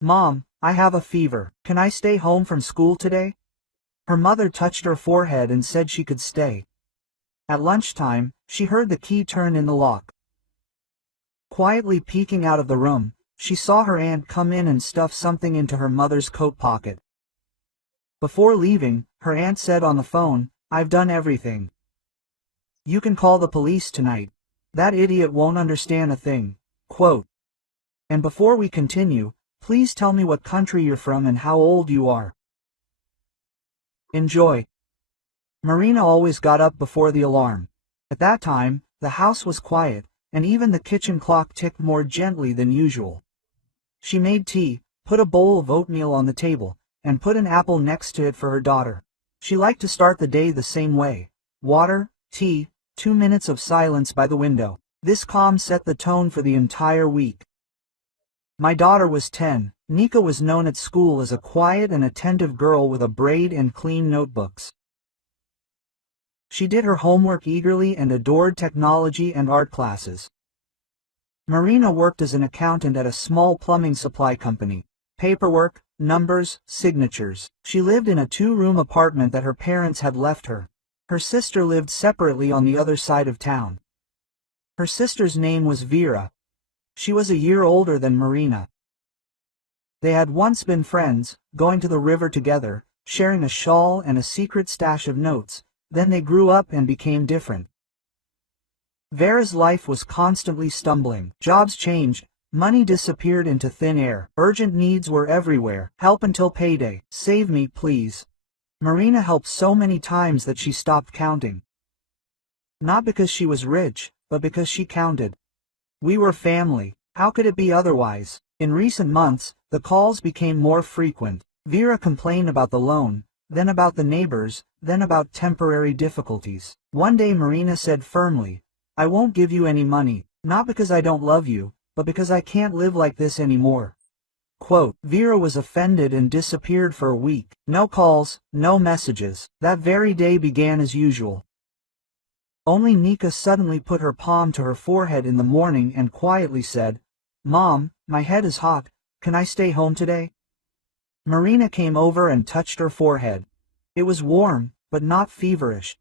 "Mom, I have a fever. Can I stay home from school today?" Her mother touched her forehead and said she could stay. At lunchtime, she heard the key turn in the lock. Quietly peeking out of the room, she saw her aunt come in and stuff something into her mother's coat pocket. Before leaving, her aunt said on the phone, "I've done everything. You can call the police tonight. That idiot won't understand a thing." Quote. And before we continue, please tell me what country you're from and how old you are. Enjoy. Marina always got up before the alarm. At that time, the house was quiet, and even the kitchen clock ticked more gently than usual. She made tea, put a bowl of oatmeal on the table, and put an apple next to it for her daughter. She liked to start the day the same way. Water, tea, 2 minutes of silence by the window. This calm set the tone for the entire week. My daughter was 10. Nika was known at school as a quiet and attentive girl with a braid and clean notebooks. She did her homework eagerly and adored technology and art classes. Marina worked as an accountant at a small plumbing supply company. Paperwork, numbers, signatures. She lived in a 2-room apartment that her parents had left her. Her sister lived separately on the other side of town. Her sister's name was Vera. She was a year older than Marina. They had once been friends, going to the river together, sharing a shawl and a secret stash of notes. Then they grew up and became different. Vera's life was constantly stumbling. Jobs changed, money disappeared into thin air, urgent needs were everywhere, help until payday, save me please. Marina helped so many times that she stopped counting. Not because she was rich, but because she counted. We were family, how could it be otherwise? In recent months, the calls became more frequent. Vera complained about the loan, then about the neighbors, then about temporary difficulties. One day Marina said firmly, "I won't give you any money, not because I don't love you, but because I can't live like this anymore." Quote. Vera was offended and disappeared for a week. No calls, no messages. That very day began as usual. Only Nika suddenly put her palm to her forehead in the morning and quietly said, "Mom, my head is hot, can I stay home today?" Marina came over and touched her forehead. It was warm, but not feverish.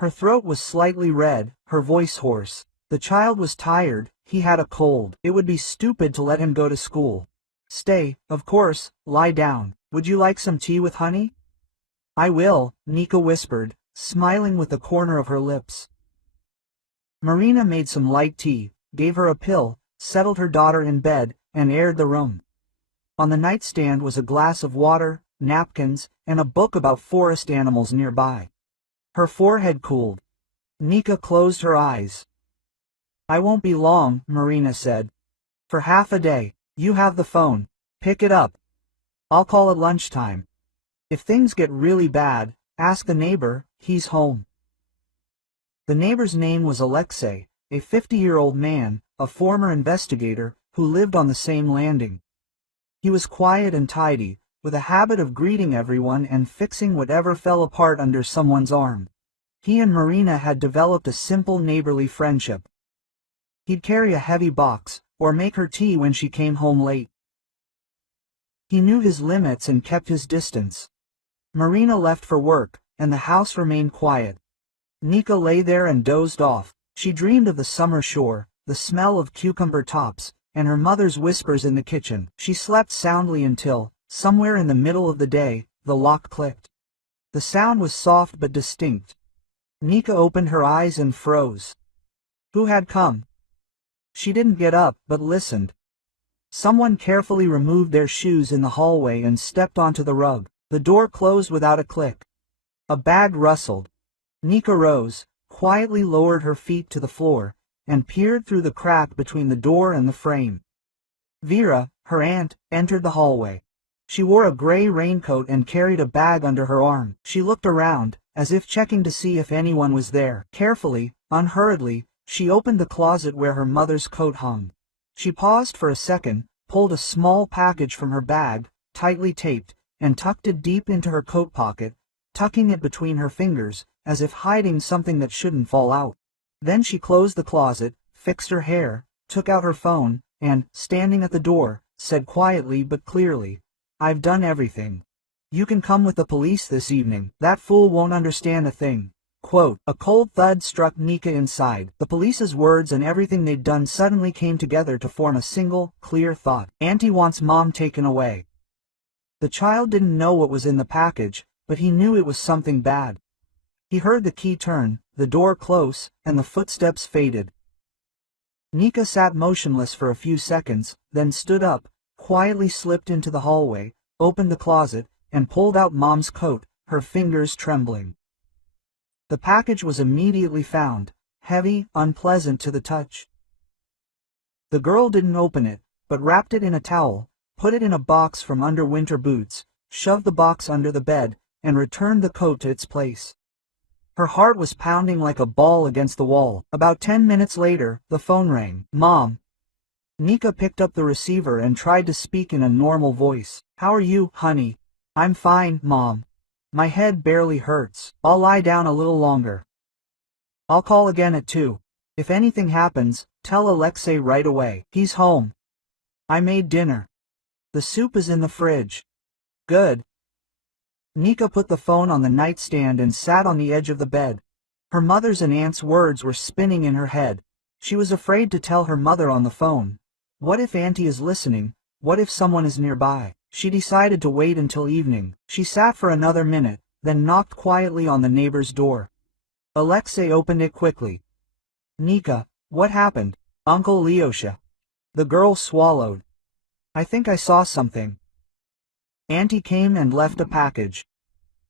Her throat was slightly red, her voice hoarse. The child was tired, he had a cold. It would be stupid to let him go to school. "Stay, of course, lie down. Would you like some tea with honey?" "I will," Nika whispered, smiling with the corner of her lips. Marina made some light tea, gave her a pill, settled her daughter in bed, and aired the room. On the nightstand was a glass of water, napkins, and a book about forest animals nearby. Her forehead cooled. Nika closed her eyes. "I won't be long," Marina said. "For half a day. You have the phone. Pick it up. I'll call at lunchtime. If things get really bad, ask the neighbor, he's home." The neighbor's name was Alexei, a 50-year-old man, a former investigator, who lived on the same landing. He was quiet and tidy, with a habit of greeting everyone and fixing whatever fell apart under someone's arm. He and Marina had developed a simple neighborly friendship. He'd carry a heavy box, or make her tea when she came home late. He knew his limits and kept his distance. Marina left for work, and the house remained quiet. Nika lay there and dozed off. She dreamed of the summer shore, the smell of cucumber tops, and her mother's whispers in the kitchen. She slept soundly until, somewhere in the middle of the day, the lock clicked. The sound was soft but distinct. Nika opened her eyes and froze. Who had come? She didn't get up, but listened. Someone carefully removed their shoes in the hallway and stepped onto the rug. The door closed without a click. A bag rustled. Nika rose, quietly lowered her feet to the floor, and peered through the crack between the door and the frame. Vera, her aunt, entered the hallway. She wore a gray raincoat and carried a bag under her arm. She looked around, as if checking to see if anyone was there. Carefully, unhurriedly, she opened the closet where her mother's coat hung. She paused for a second, pulled a small package from her bag, tightly taped, and tucked it deep into her coat pocket, tucking it between her fingers, as if hiding something that shouldn't fall out. Then she closed the closet, fixed her hair, took out her phone, and, standing at the door, said quietly but clearly, "I've done everything. You can come with the police this evening. That fool won't understand a thing." Quote, a cold thud struck Nika inside. The police's words and everything they'd done suddenly came together to form a single, clear thought. Auntie wants Mom taken away. The child didn't know what was in the package, but he knew it was something bad. He heard the key turn, the door close, and the footsteps faded. Nika sat motionless for a few seconds, then stood up, quietly slipped into the hallway, opened the closet, and pulled out Mom's coat, her fingers trembling. The package was immediately found, heavy, unpleasant to the touch. The girl didn't open it, but wrapped it in a towel, put it in a box from under winter boots, shoved the box under the bed, and returned the coat to its place. Her heart was pounding like a ball against the wall. About 10 minutes later, the phone rang. "Mom." Nika picked up the receiver and tried to speak in a normal voice. "How are you, honey?" "I'm fine, Mom. My head barely hurts. I'll lie down a little longer. I'll call again at 2. If anything happens, tell Alexei right away. He's home. I made dinner. The soup is in the fridge." "Good." Nika put the phone on the nightstand and sat on the edge of the bed. Her mother's and aunt's words were spinning in her head. She was afraid to tell her mother on the phone. What if Auntie is listening? What if someone is nearby? She decided to wait until evening. She sat for another minute, then knocked quietly on the neighbor's door. Alexei opened it quickly. "Nika, what happened?" "Uncle Lyosha." The girl swallowed. "I think I saw something." Auntie came and left a package.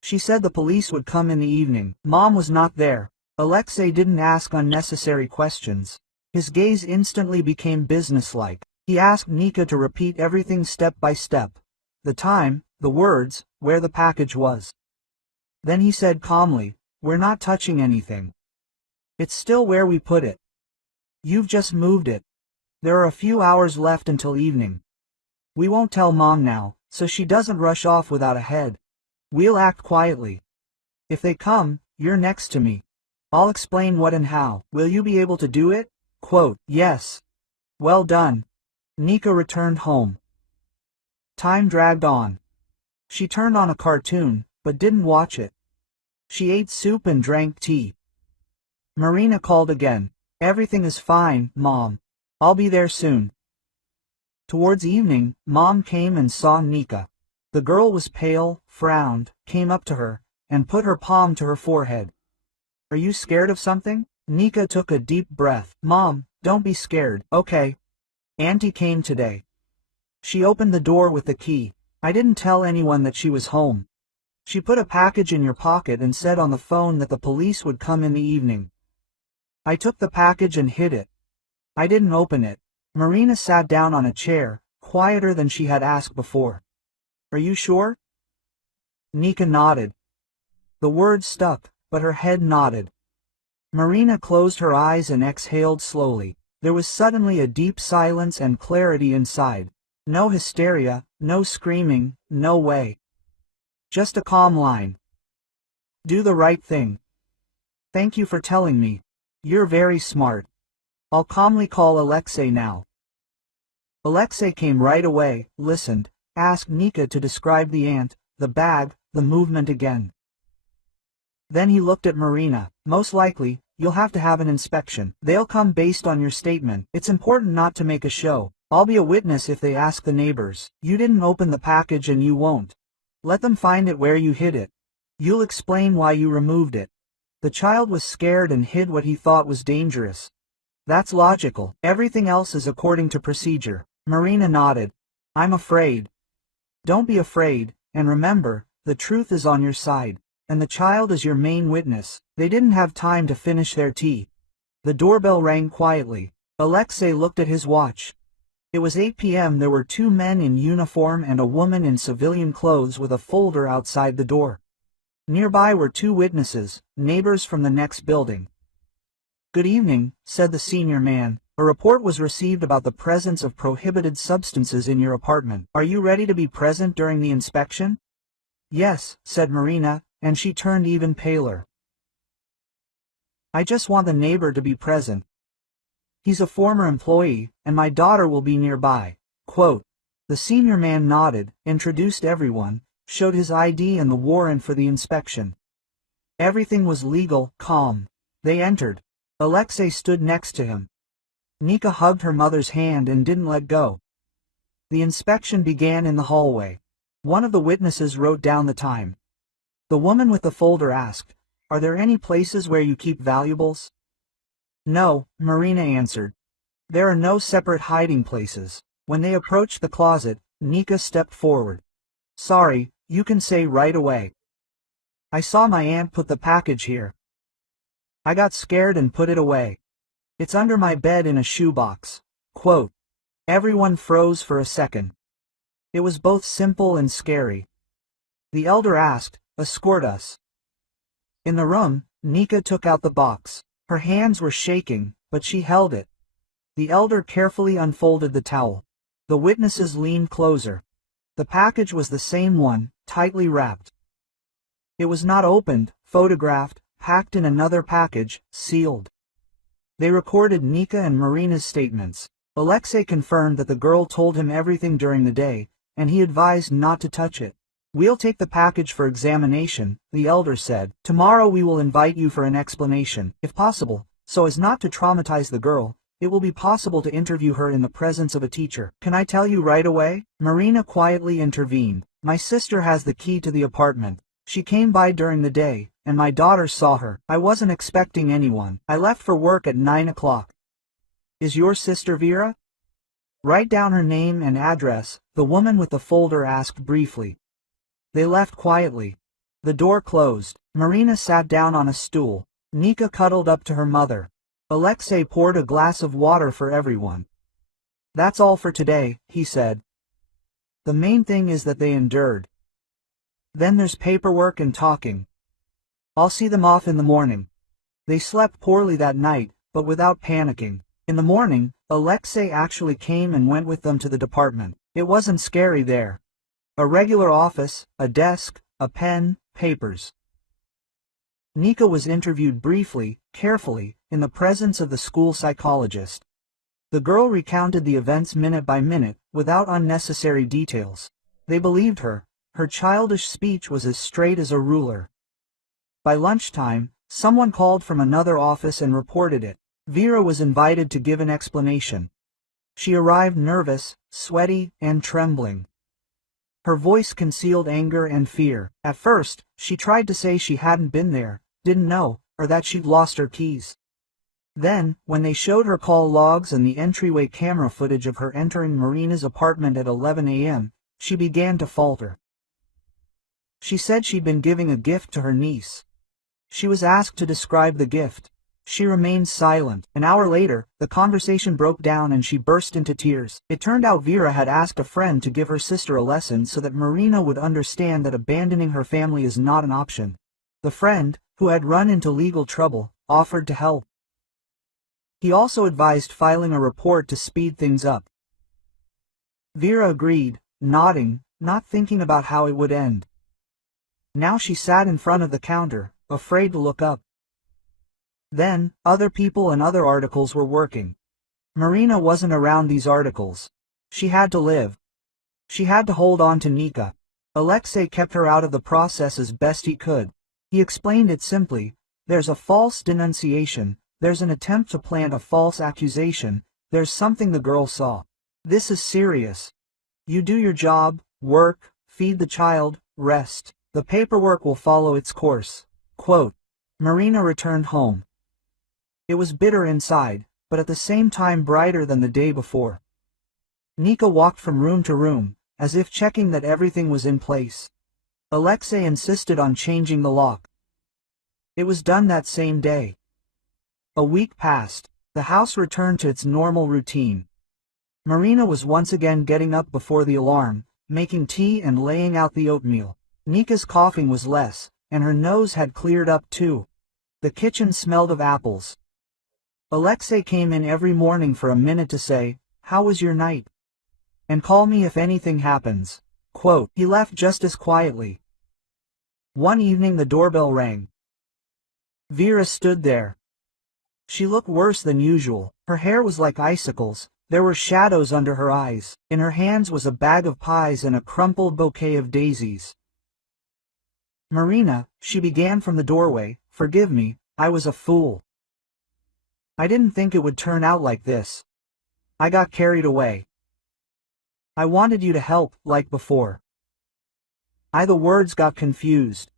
She said the police would come in the evening. Mom was not there. Alexei didn't ask unnecessary questions. His gaze instantly became businesslike. He asked Nika to repeat everything step by step. The time, the words, where the package was. Then he said calmly, "We're not touching anything. It's still where we put it. You've just moved it. There are a few hours left until evening. We won't tell Mom now, so she doesn't rush off without a head. We'll act quietly. If they come, you're next to me. I'll explain what and how. Will you be able to do it?" Quote, "Yes." "Well done." Nika returned home. Time dragged on. She turned on a cartoon, but didn't watch it. She ate soup and drank tea. Marina called again. "Everything is fine, Mom. I'll be there soon." Towards evening, Mom came and saw Nika. The girl was pale, frowned, came up to her, and put her palm to her forehead. "Are you scared of something?" Nika took a deep breath. "Mom, don't be scared, okay? Auntie came today. She opened the door with the key. I didn't tell anyone that she was home. She put a package in your pocket and said on the phone that the police would come in the evening. I took the package and hid it. I didn't open it." Marina sat down on a chair, quieter than she had asked before. "Are you sure?" Nika nodded. The words stuck, but her head nodded. Marina closed her eyes and exhaled slowly. There was suddenly a deep silence and clarity inside. No hysteria, no screaming, no way. Just a calm line. "Do the right thing. Thank you for telling me. You're very smart. I'll calmly call Alexei now." Alexei came right away, listened, asked Nika to describe the ant, the bag, the movement again. Then he looked at Marina. "Most likely, you'll have to have an inspection. They'll come based on your statement. It's important not to make a show. I'll be a witness if they ask the neighbors. You didn't open the package and you won't. Let them find it where you hid it. You'll explain why you removed it." The child was scared and hid what he thought was dangerous. "That's logical. Everything else is according to procedure." Marina nodded. "I'm afraid." "Don't be afraid, and remember, the truth is on your side. And the child is your main witness." They didn't have time to finish their tea. The doorbell rang quietly. Alexei looked at his watch. It was 8 p.m. There were 2 men in uniform and a woman in civilian clothes with a folder outside the door. Nearby were 2 witnesses, neighbors from the next building. "Good evening," said the senior man. "A report was received about the presence of prohibited substances in your apartment. Are you ready to be present during the inspection?" "Yes," said Marina, and she turned even paler. "I just want the neighbor to be present. He's a former employee, and my daughter will be nearby." Quote, The senior man nodded, introduced everyone, showed his ID and the warrant for the inspection. Everything was legal, calm. They entered. Alexei stood next to him. Nika hugged her mother's hand and didn't let go. The inspection began in the hallway. One of the witnesses wrote down the time. The woman with the folder asked, "Are there any places where you keep valuables?" "No," Marina answered. "There are no separate hiding places." When they approached the closet, Nika stepped forward. "Sorry, you can say right away. I saw my aunt put the package here. I got scared and put it away. It's under my bed in a shoebox." Quote. Everyone froze for a second. It was both simple and scary. The elder asked, "Escort us." In the room, Nika took out the box. Her hands were shaking, but she held it. The elder carefully unfolded the towel. The witnesses leaned closer. The package was the same one, tightly wrapped. It was not opened, photographed, packed in another package, sealed. They recorded Nika and Marina's statements. Alexei confirmed that the girl told him everything during the day, and he advised not to touch it. "We'll take the package for examination," the elder said. "Tomorrow we will invite you for an explanation, if possible, so as not to traumatize the girl. It will be possible to interview her in the presence of a teacher." "Can I tell you right away?" Marina quietly intervened. "My sister has the key to the apartment. She came by during the day, and my daughter saw her. I wasn't expecting anyone. I left for work at 9 o'clock. Is your sister Vera?" "Write down her name and address," the woman with the folder asked briefly. They left quietly. The door closed. Marina sat down on a stool. Nika cuddled up to her mother. Alexei poured a glass of water for everyone. "That's all for today," he said. "The main thing is that they endured. Then there's paperwork and talking. I'll see them off in the morning." They slept poorly that night, but without panicking. In the morning, Alexei actually came and went with them to the department. It wasn't scary there. A regular office, a desk, a pen, papers. Nika was interviewed briefly, carefully, in the presence of the school psychologist. The girl recounted the events minute by minute, without unnecessary details. They believed her. Her childish speech was as straight as a ruler. By lunchtime, someone called from another office and reported it. Vera was invited to give an explanation. She arrived nervous, sweaty, and trembling. Her voice concealed anger and fear. At first, she tried to say she hadn't been there, didn't know, or that she'd lost her keys. Then, when they showed her call logs and the entryway camera footage of her entering Marina's apartment at 11 a.m., she began to falter. She said she'd been giving a gift to her niece. She was asked to describe the gift. She remained silent. An hour later, the conversation broke down and she burst into tears. It turned out Vera had asked a friend to give her sister a lesson so that Marina would understand that abandoning her family is not an option. The friend, who had run into legal trouble, offered to help. He also advised filing a report to speed things up. Vera agreed, nodding, not thinking about how it would end. Now she sat in front of the counter, afraid to look up. Then, other people and other articles were working. Marina wasn't around these articles. She had to live. She had to hold on to Nika. Alexei kept her out of the process as best he could. He explained it simply: there's a false denunciation, there's an attempt to plant a false accusation, there's something the girl saw. This is serious. You do your job, work, feed the child, rest. The paperwork will follow its course. Quote. Marina returned home. It was bitter inside, but at the same time brighter than the day before. Nika walked from room to room, as if checking that everything was in place. Alexei insisted on changing the lock. It was done that same day. A week passed. The house returned to its normal routine. Marina was once again getting up before the alarm, making tea and laying out the oatmeal. Nika's coughing was less, and her nose had cleared up too. The kitchen smelled of apples. Alexei came in every morning for a minute to say, "How was your night? And call me if anything happens." Quote. He left just as quietly. One evening the doorbell rang. Vera stood there. She looked worse than usual. Her hair was like icicles, There were shadows under her eyes. In her hands was a bag of pies and a crumpled bouquet of daisies. "Marina," she began from the doorway, "forgive me, I was a fool. I didn't think it would turn out like this. I got carried away. I wanted you to help, like before. The words got confused.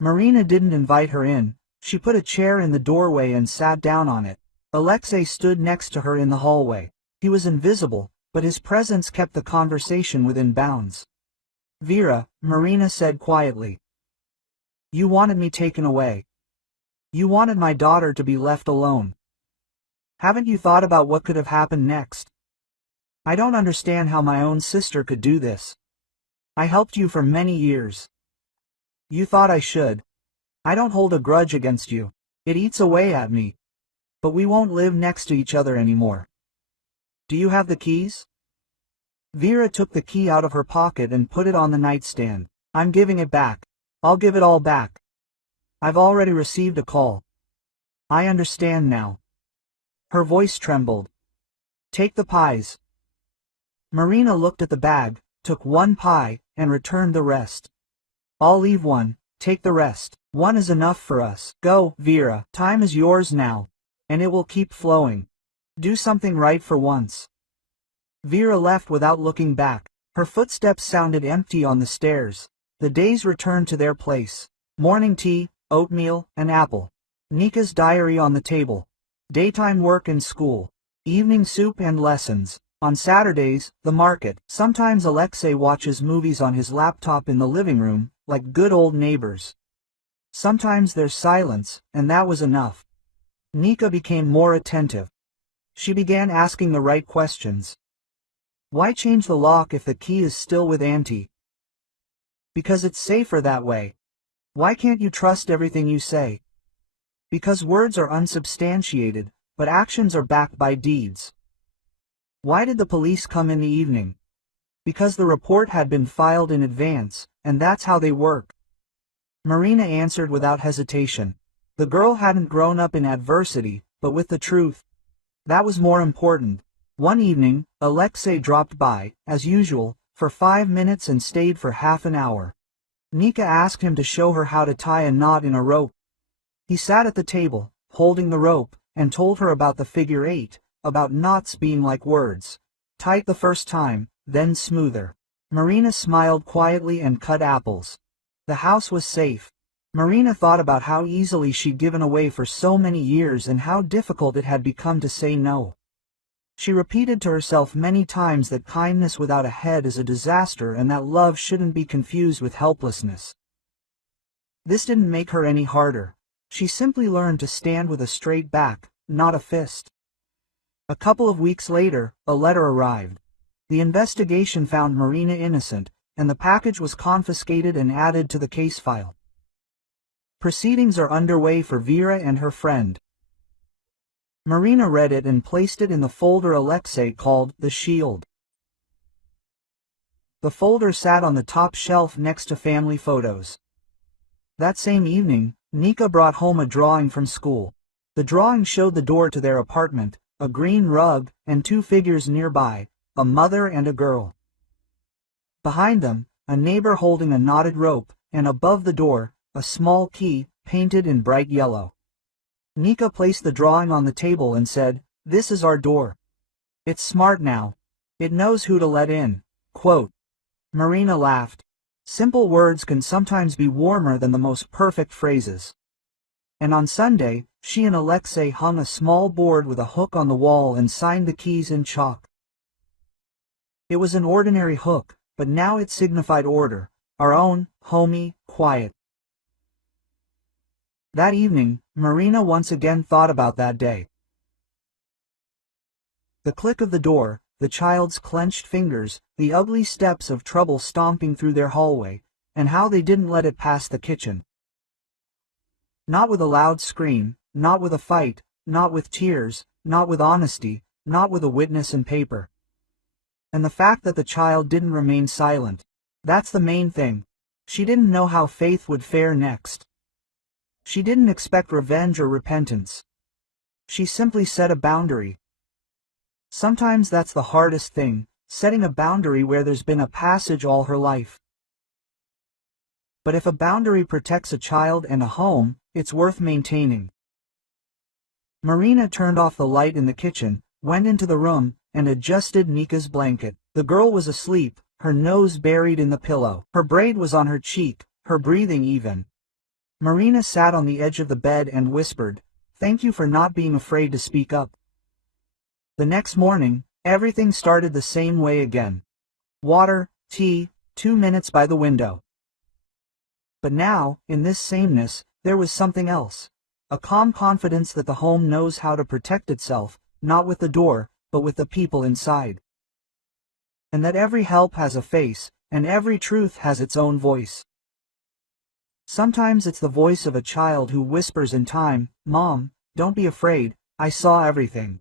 Marina didn't invite her in. She put a chair in the doorway and sat down on it. Alexei stood next to her in the hallway. He was invisible, but his presence kept the conversation within bounds. "Vera," Marina said quietly. "You wanted me taken away. You wanted my daughter to be left alone. Haven't you thought about what could have happened next? I don't understand how my own sister could do this. I helped you for many years. You thought I should. I don't hold a grudge against you. It eats away at me. But we won't live next to each other anymore. Do you have the keys?" Vera took the key out of her pocket and put it on the nightstand. "I'm giving it back. I'll give it all back. I've already received a call. I understand now." Her voice trembled. "Take the pies." Marina looked at the bag, took one pie, and returned the rest. "I'll leave one, take the rest. One is enough for us. Go, Vera, time is yours now. And it will keep flowing. Do something right for once." Vera left without looking back. Her footsteps sounded empty on the stairs. The days returned to their place. Morning tea, oatmeal, and apple. Nika's diary on the table. Daytime work and school. Evening soup and lessons. On Saturdays, the market. Sometimes Alexei watches movies on his laptop in the living room, like good old neighbors. Sometimes there's silence, and that was enough. Nika became more attentive. She began asking the right questions. Why change the lock if the key is still with Auntie? Because it's safer that way. Why can't you trust everything you say? Because words are unsubstantiated, but actions are backed by deeds. Why did the police come in the evening? Because the report had been filed in advance, and that's how they work. Marina answered without hesitation. The girl hadn't grown up in adversity, but with the truth. That was more important. One evening, Alexei dropped by, as usual, for 5 minutes and stayed for half an hour. Nika asked him to show her how to tie a knot in a rope. He sat at the table, holding the rope, and told her about the figure 8, about knots being like words. Tight the first time, then smoother. Marina smiled quietly and cut apples. The house was safe. Marina thought about how easily she'd given away for so many years and how difficult it had become to say no. She repeated to herself many times that kindness without a head is a disaster and that love shouldn't be confused with helplessness. This didn't make her any harder. She simply learned to stand with a straight back, not a fist. A couple of weeks later, a letter arrived. The investigation found Marina innocent, and the package was confiscated and added to the case file. Proceedings are underway for Vera and her friend. Marina read it and placed it in the folder Alexei called the Shield. The folder sat on the top shelf next to family photos. That same evening, Nika brought home a drawing from school. The drawing showed the door to their apartment, a green rug, and 2 figures nearby, a mother and a girl. Behind them, a neighbor holding a knotted rope, and above the door, a small key, painted in bright yellow. Nika placed the drawing on the table and said, "This is our door. It's smart now. It knows who to let in." Quote. Marina laughed. Simple words can sometimes be warmer than the most perfect phrases. And on Sunday, she and Alexei hung a small board with a hook on the wall and signed the keys in chalk. It was an ordinary hook, but now it signified order, our own, homey, quiet. That evening, Marina once again thought about that day. The click of the door, the child's clenched fingers, the ugly steps of trouble stomping through their hallway, and how they didn't let it past the kitchen. Not with a loud scream, not with a fight, not with tears, not with honesty, not with a witness and paper. And the fact that the child didn't remain silent. That's the main thing. She didn't know how Faith would fare next. She didn't expect revenge or repentance. She simply set a boundary. Sometimes that's the hardest thing, setting a boundary where there's been a passage all her life. But if a boundary protects a child and a home, it's worth maintaining. Marina turned off the light in the kitchen, went into the room, and adjusted Nika's blanket. The girl was asleep, her nose buried in the pillow. Her braid was on her cheek, her breathing even. Marina sat on the edge of the bed and whispered, "Thank you for not being afraid to speak up." The next morning, everything started the same way again. Water, tea, 2 minutes by the window. But now, in this sameness, there was something else. A calm confidence that the home knows how to protect itself, not with the door, but with the people inside. And that every help has a face, and every truth has its own voice. Sometimes it's the voice of a child who whispers in time, "Mom, don't be afraid, I saw everything."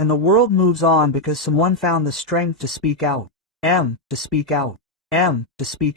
And the world moves on because someone found the strength to speak out. To speak out. To speak